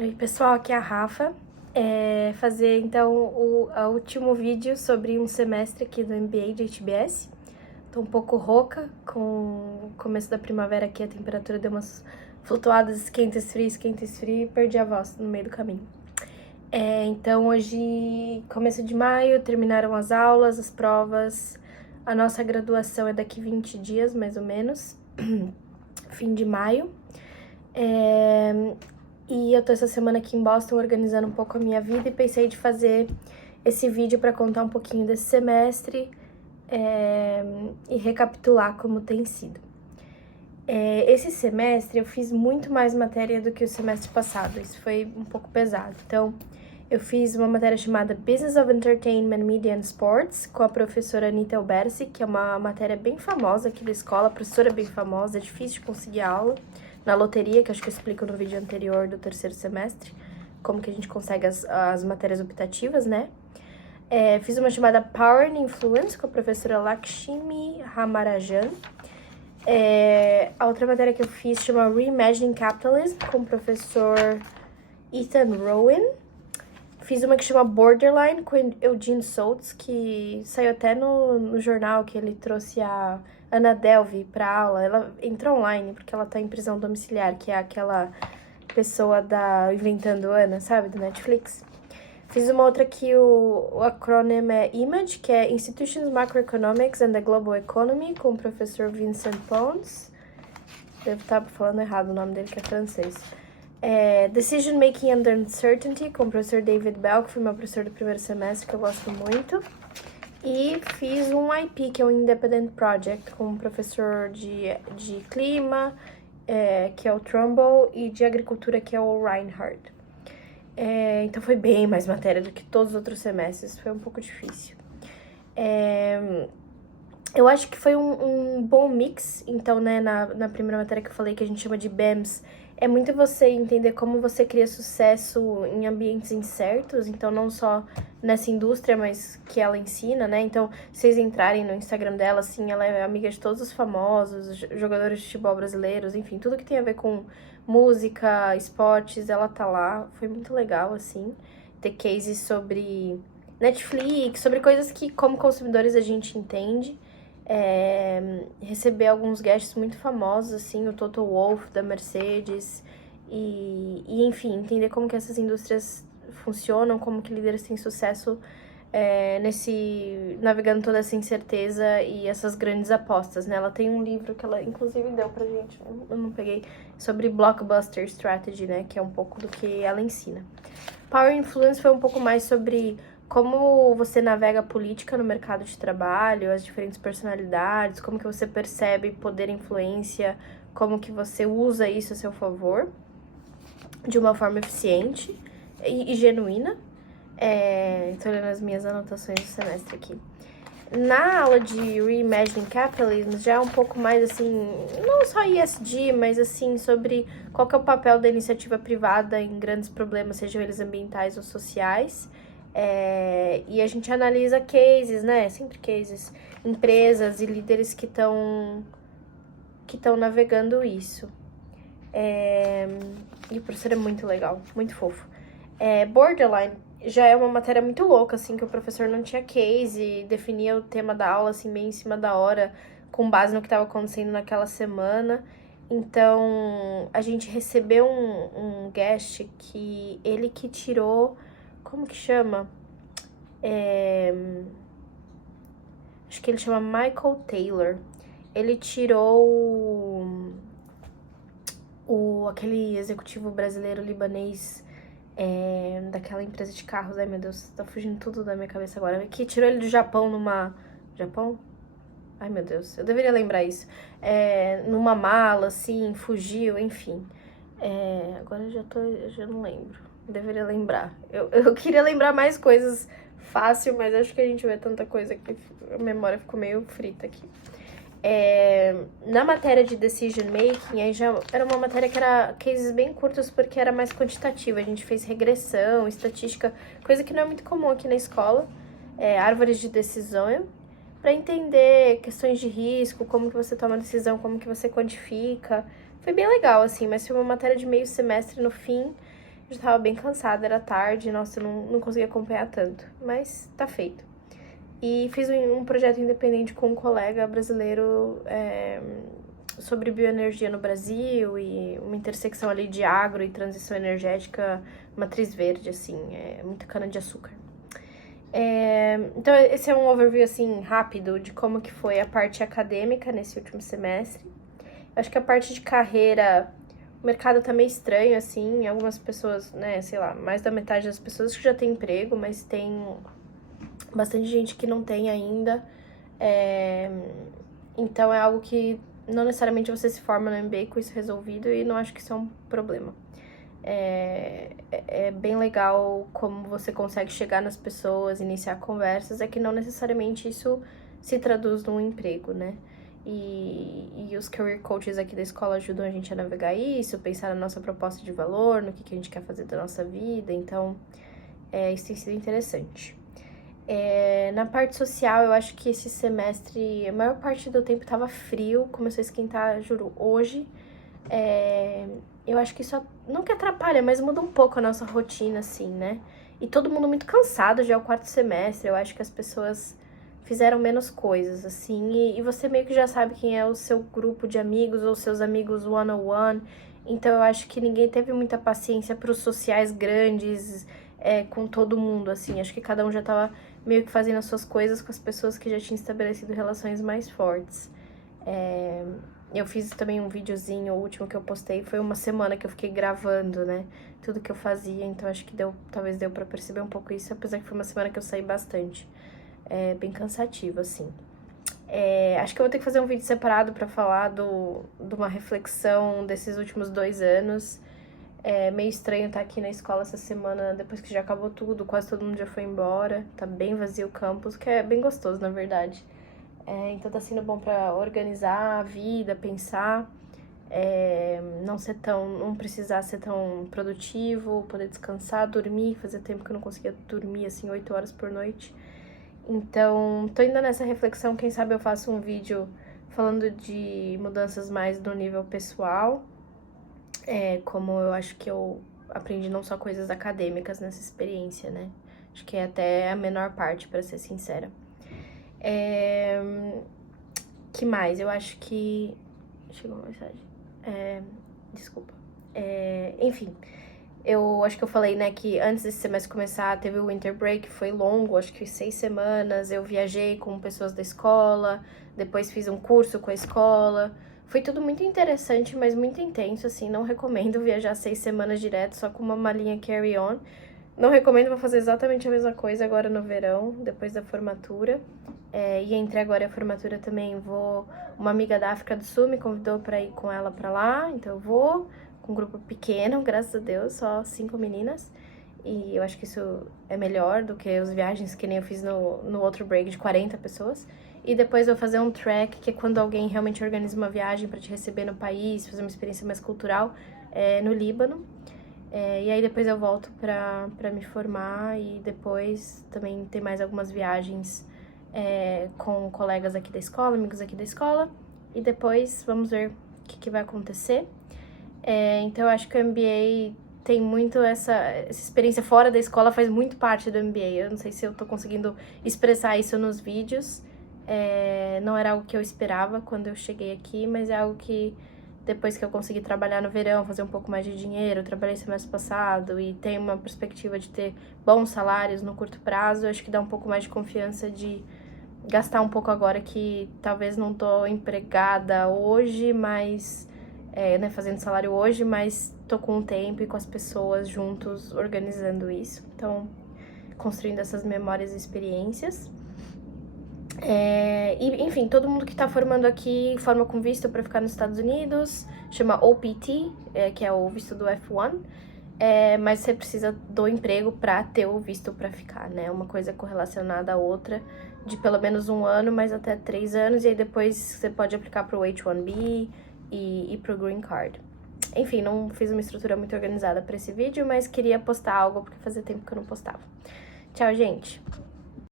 Oi, pessoal, aqui é a Rafa. Fazer então o último vídeo sobre um semestre aqui do MBA de HBS. Tô um pouco rouca com o começo da primavera aqui, a temperatura deu umas flutuadas, quentes, frio, e perdi a voz no meio do caminho. Então hoje, começo de maio, terminaram as aulas, as provas. A nossa graduação é daqui 20 dias, mais ou menos, fim de maio. E eu tô essa semana aqui em Boston organizando um pouco a minha vida e pensei de fazer esse vídeo para contar um pouquinho desse semestre e recapitular como tem sido. Esse semestre eu fiz muito mais matéria do que o semestre passado, isso foi um pouco pesado. Então, eu fiz uma matéria chamada Business of Entertainment, Media and Sports, com a professora Anita Elbersi, que é uma matéria bem famosa aqui da escola, professora bem famosa, é difícil de conseguir aula. Na loteria, que acho que eu explico no vídeo anterior do terceiro semestre, como que a gente consegue as matérias optativas, né? Fiz uma chamada Power and Influence com a professora Lakshmi Ramarajan. A outra matéria que eu fiz chama Reimagining Capitalism com o professor Ethan Rowan. Fiz uma que chama Borderline com Eugene Soltz, que saiu até no jornal, que ele trouxe a Ana Delvey pra aula. Ela entrou online porque ela tá em prisão domiciliar, que é aquela pessoa da Inventando Ana, sabe, do Netflix. Fiz uma outra que o acrônimo é IMAGE, que é Institutions Macroeconomics and the Global Economy, com o professor Vincent Pons. Devo estar falando errado o nome dele, que é francês. Decision Making Under Uncertainty, com o professor David Bell, que foi meu professor do primeiro semestre, que eu gosto muito. E fiz um IP, que é um Independent Project, com o professor de clima, que é o Trumbull, e de agricultura, que é o Reinhardt. Então foi bem mais matéria do que todos os outros semestres, foi um pouco difícil. Eu acho que foi um bom mix, então, né, na primeira matéria que eu falei, que a gente chama de BEMS, é muito você entender como você cria sucesso em ambientes incertos, então não só nessa indústria, mas que ela ensina, né? Então, se vocês entrarem no Instagram dela, assim, ela é amiga de todos os famosos, jogadores de futebol brasileiros, enfim, tudo que tem a ver com música, esportes, ela tá lá. Foi muito legal, assim, ter cases sobre Netflix, sobre coisas que, como consumidores, a gente entende. Receber alguns guests muito famosos, assim, o Toto Wolff da Mercedes, e enfim, entender como que essas indústrias funcionam, como que líderes têm sucesso navegando toda essa incerteza e essas grandes apostas, né? Ela tem um livro que ela, inclusive, deu pra gente, eu não peguei, sobre Blockbuster Strategy, né? Que é um pouco do que ela ensina. Power Influence foi um pouco mais sobre como você navega a política no mercado de trabalho, as diferentes personalidades, como que você percebe poder e influência, como que você usa isso a seu favor, de uma forma eficiente e genuína. Tô olhando as minhas anotações do semestre aqui. Na aula de Reimagining Capitalism, já é um pouco mais assim, não só ESG, mas assim, sobre qual que é o papel da iniciativa privada em grandes problemas, sejam eles ambientais ou sociais. E a gente analisa cases, né? Sempre cases, empresas e líderes que estão navegando isso. E o professor é muito legal, muito fofo. Borderline já é uma matéria muito louca, assim, que o professor não tinha case, definia o tema da aula, assim, meio em cima da hora, com base no que estava acontecendo naquela semana. Então, a gente recebeu um guest que ele que tirou, como que chama? Acho que ele chama Michael Taylor. Ele tirou aquele executivo brasileiro libanês daquela empresa de carros. Ai, meu Deus, tá fugindo tudo da minha cabeça agora. Que tirou ele do Japão numa... Japão? Ai, meu Deus, eu deveria lembrar isso. Numa mala, assim, fugiu, enfim. Agora eu já não lembro. Deveria lembrar. Eu queria lembrar mais coisas fácil, mas acho que a gente vê tanta coisa que a memória ficou meio frita aqui. Na matéria de decision making, aí já era uma matéria que era cases bem curtos porque era mais quantitativa. A gente fez regressão, estatística, coisa que não é muito comum aqui na escola. Árvores de decisão, para entender questões de risco, como que você toma decisão, como que você quantifica. Foi bem legal, assim, mas foi uma matéria de meio semestre no fim. Já tava bem cansada, era tarde, nossa, eu não consegui acompanhar tanto, mas tá feito. E fiz um projeto independente com um colega brasileiro sobre bioenergia no Brasil e uma intersecção ali de agro e transição energética, matriz verde, assim, muita cana-de-açúcar. Então, esse é um overview, assim, rápido de como que foi a parte acadêmica nesse último semestre. Acho que a parte de carreira, o mercado tá meio estranho, assim, algumas pessoas, né, sei lá, mais da metade das pessoas que já tem emprego, mas tem bastante gente que não tem ainda. Então, é algo que não necessariamente você se forma no MBA com isso resolvido e não acho que isso é um problema. É bem legal como você consegue chegar nas pessoas, iniciar conversas, é que não necessariamente isso se traduz num emprego, né? E os career coaches aqui da escola ajudam a gente a navegar isso, pensar na nossa proposta de valor, no que a gente quer fazer da nossa vida, então isso tem sido interessante. Na parte social, eu acho que esse semestre, a maior parte do tempo tava frio, começou a esquentar, juro, hoje. Eu acho que isso não que atrapalha, mas muda um pouco a nossa rotina, assim, né? E todo mundo muito cansado, já é o 4º semestre, eu acho que as pessoas fizeram menos coisas, assim, e você meio que já sabe quem é o seu grupo de amigos ou seus amigos one-on-one, então eu acho que ninguém teve muita paciência pros sociais grandes, com todo mundo, assim, acho que cada um já tava meio que fazendo as suas coisas com as pessoas que já tinham estabelecido relações mais fortes. Eu fiz também um videozinho, o último que eu postei foi uma semana que eu fiquei gravando, né, tudo que eu fazia, então acho que talvez deu pra perceber um pouco isso, apesar que foi uma semana que eu saí bastante. Bem cansativo, assim. Acho que eu vou ter que fazer um vídeo separado pra falar de uma reflexão desses últimos 2 anos. É meio estranho estar aqui na escola essa semana, depois que já acabou tudo, quase todo mundo já foi embora, tá bem vazio o campus, que é bem gostoso, na verdade. Então tá sendo bom pra organizar a vida, pensar, não precisar ser tão produtivo, poder descansar, dormir, fazia tempo que eu não conseguia dormir, assim, 8 horas por noite. Então, tô indo nessa reflexão, quem sabe eu faço um vídeo falando de mudanças mais no nível pessoal, como eu acho que eu aprendi não só coisas acadêmicas nessa experiência, né? Acho que é até a menor parte, pra ser sincera. Que mais? Eu acho que... Chegou uma mensagem. Desculpa. Enfim, eu acho que eu falei, né, que antes desse semestre começar, teve o winter break, foi longo, acho que 6 semanas, eu viajei com pessoas da escola, depois fiz um curso com a escola, foi tudo muito interessante, mas muito intenso, assim, não recomendo viajar 6 semanas direto só com uma malinha carry-on, não recomendo, vou fazer exatamente a mesma coisa agora no verão, depois da formatura, e entre agora e a formatura também uma amiga da África do Sul me convidou pra ir com ela pra lá, então eu vou com um grupo pequeno, graças a Deus, só 5 meninas. E eu acho que isso é melhor do que as viagens que nem eu fiz no outro break de 40 pessoas. E depois eu vou fazer um track, que é quando alguém realmente organiza uma viagem para te receber no país, fazer uma experiência mais cultural, no Líbano. E aí depois eu volto pra me formar e depois também tem mais algumas viagens com colegas aqui da escola, amigos aqui da escola. E depois vamos ver o que vai acontecer. Então eu acho que o MBA tem muito essa experiência fora da escola, faz muito parte do MBA. Eu não sei se eu tô conseguindo expressar isso nos vídeos. Não era algo que eu esperava quando eu cheguei aqui, mas é algo que depois que eu consegui trabalhar no verão, fazer um pouco mais de dinheiro, eu trabalhei semestre passado e tenho uma perspectiva de ter bons salários no curto prazo, eu acho que dá um pouco mais de confiança de gastar um pouco agora que talvez não tô empregada hoje, mas... fazendo salário hoje, mas tô com o tempo e com as pessoas juntos organizando isso. Então, construindo essas memórias e experiências. E, enfim, todo mundo que tá formando aqui forma com visto para ficar nos Estados Unidos, chama OPT, que é o visto do F1, mas você precisa do emprego para ter o visto para ficar, né? Uma coisa é correlacionada à outra, de pelo menos 1 ano, mas até 3 anos, e aí depois você pode aplicar pro H1B, e pro Green Card. Enfim, não fiz uma estrutura muito organizada para esse vídeo, mas queria postar algo porque fazia tempo que eu não postava. Tchau, gente!